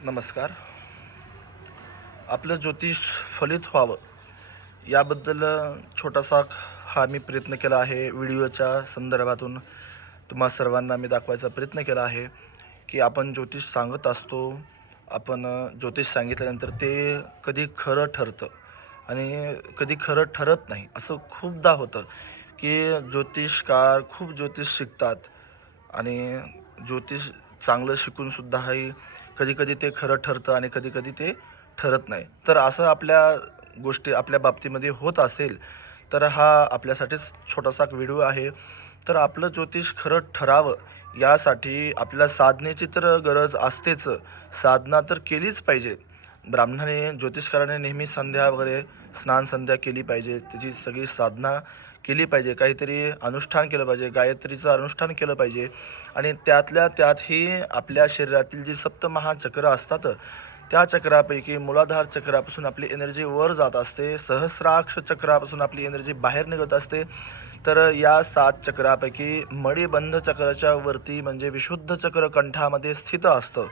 नमस्कार. आपलं ज्योतिष फलित व्हावं याबद्दल छोटासा हा मी प्रयत्न केला आहे. व्हिडिओच्या संदर्भातून तुम्हा सर्वांना मी दाखवायचा प्रयत्न केला आहे की आपण ज्योतिष सांगत असतो. आपण ज्योतिष सांगितल्यानंतर ते कधी खरं ठरतं आणि कधी खरं ठरत नाही. असं खूपदा होतं की ज्योतिषकार खूप ज्योतिष शिकतात आणि ज्योतिष चांगलं शिकूनसुद्धाही कधी-कधी ते खरं ठरतं आणि कधी-कधी ते ठरत नाही. तर असं आपल्या गोष्टी आपल्या बाबतीमध्ये होत असेल, तर हा आपल्यासाठीच छोटासा व्हिडिओ आहे. तर आपलं ज्योतिष खरं ठरावं यासाठी आपल्याला साधनेची तर गरज असतेच. साधना तर केलीच पाहिजे. ब्राह्मणाने ज्योतिषकाराने नेहमी संध्या वगैरे स्नान-संध्या केली पाहिजे. त्याची सगळी साधना केली पाहिजे. काहीतरी अनुष्ठान केलं पाहिजे. गायत्रीचं अनुष्ठान केलं पाहिजे आणि त्यातल्या त्यातही आपल्या शरीरातील जी सप्तमहाचक्र असतात, त्या चक्रापैकी मूलाधार चक्रापासून आपली एनर्जी वर जात असते. सहस्राक्ष चक्रापासून आपली एनर्जी बाहेर निघत असते. तर या 7 चक्रापैकी मणिबंध चक्राच्या वरती म्हणजे विशुद्ध चक्र कंठामध्ये स्थित असतं.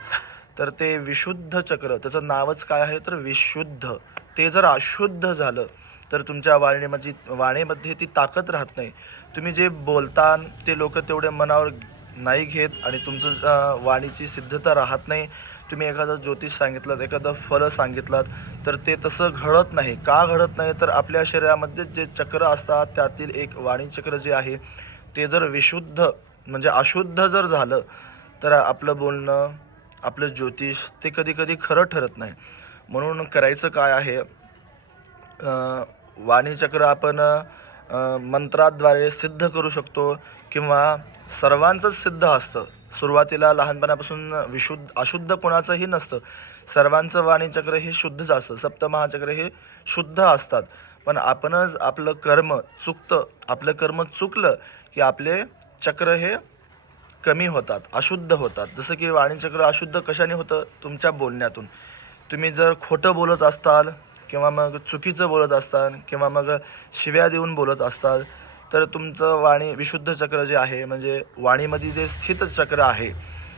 तर ते विशुद्ध चक्र त्याचं नावच काय आहे तर विशुद्ध. ते जर अशुद्ध झालं तर तुमच्या वाणीमध्ये ती ताकद राहत नाही. तुम्ही जे बोलता ते लोक तेवढे मनावर नाही घेत आणि तुमचं वाणीची सिद्धता राहत नाही. तुम्ही एखादं ज्योतिष सांगितलं, एखादं फळ सांगितलं तर ते तसं घडत नाही. का घडत नाही तर आपल्या शरीरामध्ये जे चक्र असतात त्यातील एक वाणी चक्र जे आहे ते जर विशुद्ध म्हणजे अशुद्ध जर झालं तर आपलं बोलणं, आपलं ज्योतिष ते कधी-कधी खरं ठरत नाही. म्हणून करायचं काय आहे, वाणीचक्र आपण मंत्राद्वारे सिद्ध करू शकतो किंवा सर्वांचंच सिद्ध असतं. सुरुवातीला लहानपणापासून अशुद्ध कोणाचंही नसतं. सर्वांचं वाणीचक्र हे शुद्धच असतं. सप्तमहाचक्र हे शुद्ध असतात. पण आपणच आपलं कर्म चुकतं. आपलं कर्म चुकलं की आपले चक्र हे कमी होतात, अशुद्ध होतात. जसं की वाणीचक्र अशुद्ध कशाने होतं? तुमच्या बोलण्यातून. तुम्ही जर खोटं बोलत असताल किंवा मग चुकीचं बोलत असताल किंवा मग शिव्या देऊन बोलत असताल तर तुमचं वाणी विशुद्ध चक्र जे आहे म्हणजे वाणीमध्ये जे स्थित चक्र आहे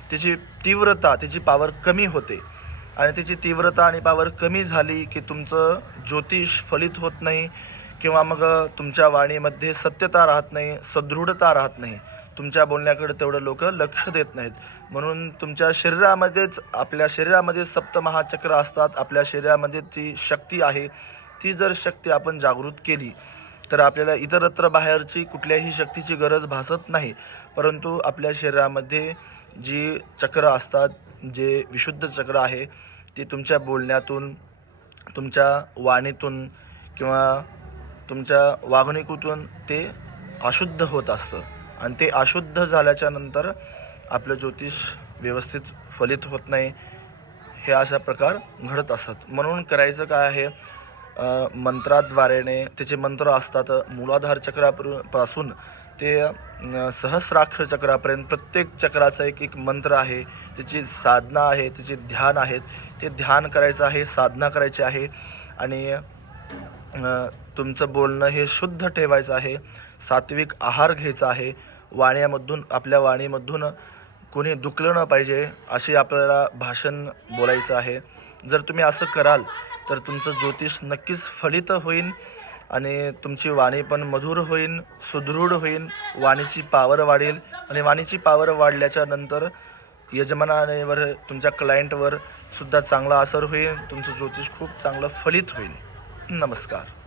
त्याची तीव्रता, त्याची पॉवर कमी होते आणि त्याची तीव्रता आणि पॉवर कमी झाली की तुमचं ज्योतिष फलित होत नाही किंवा मग तुमच्या वाणीमध्ये सत्यता राहत नाही, सदृढता राहत नाही. तुमच्या बोलण्याकडे तेवढं लोक लक्ष देत नाहीत. म्हणून तुमच्या शरीरामध्येच आपल्या शरीरामध्ये सप्तमहाचक्र असतात. आपल्या शरीरामध्ये ती शक्ती आहे. ती जर शक्ती आपण जागृत केली तर आपल्याला इतरत्र बाहेरची कुठल्याही शक्तीची गरज भासत नाही. परंतु आपल्या शरीरामध्ये जी चक्र असतात, जे विशुद्ध चक्र आहे ते तुमच्या बोलण्यातून, तुमच्या वाणीतून किंवा तुमच्या वागणुकीतून ते अशुद्ध होत असतं आणि ते अशुद्ध झाल्याच्या नंतर आपलं ज्योतिष व्यवस्थित फलित होत नाही. हे अशा प्रकार घडत असतात. म्हणून करायचं काय आहे, मंत्राद्वारेने त्याचे मंत्र असतात. मूलाधार चक्रापासून ते सहस्राक्ष चक्रापर्यंत प्रत्येक चक्राचा एक एक मंत्र आहे. त्याची साधना आहे, त्याचे ध्यान आहेत. ते ध्यान करायचं आहे, साधना करायची आहे आणि तुमचं बोलणं हे शुद्ध ठेवायचं आहे. सात्विक आहार घ्यायचा आहे. आपल्या वाणीमधून कोणी दुखलं न पाहिजे असे आपल्याला भाषण बोलायचं आहे. जर तुम्ही असं कराल तर तुमचं ज्योतिष नक्कीच फलित होईल आणि तुमची वाणी पण मधुर होईल, सुदृढ होईल. वाणीची पॉवर वाढेल आणि वाणीची पॉवर वाढल्याच्या नंतर यजमानावर, तुमच्या क्लायंटवर सुद्धा चांगला असर होईल. तुमचं ज्योतिष खूप चांगलं फलित होईल. नमस्कार.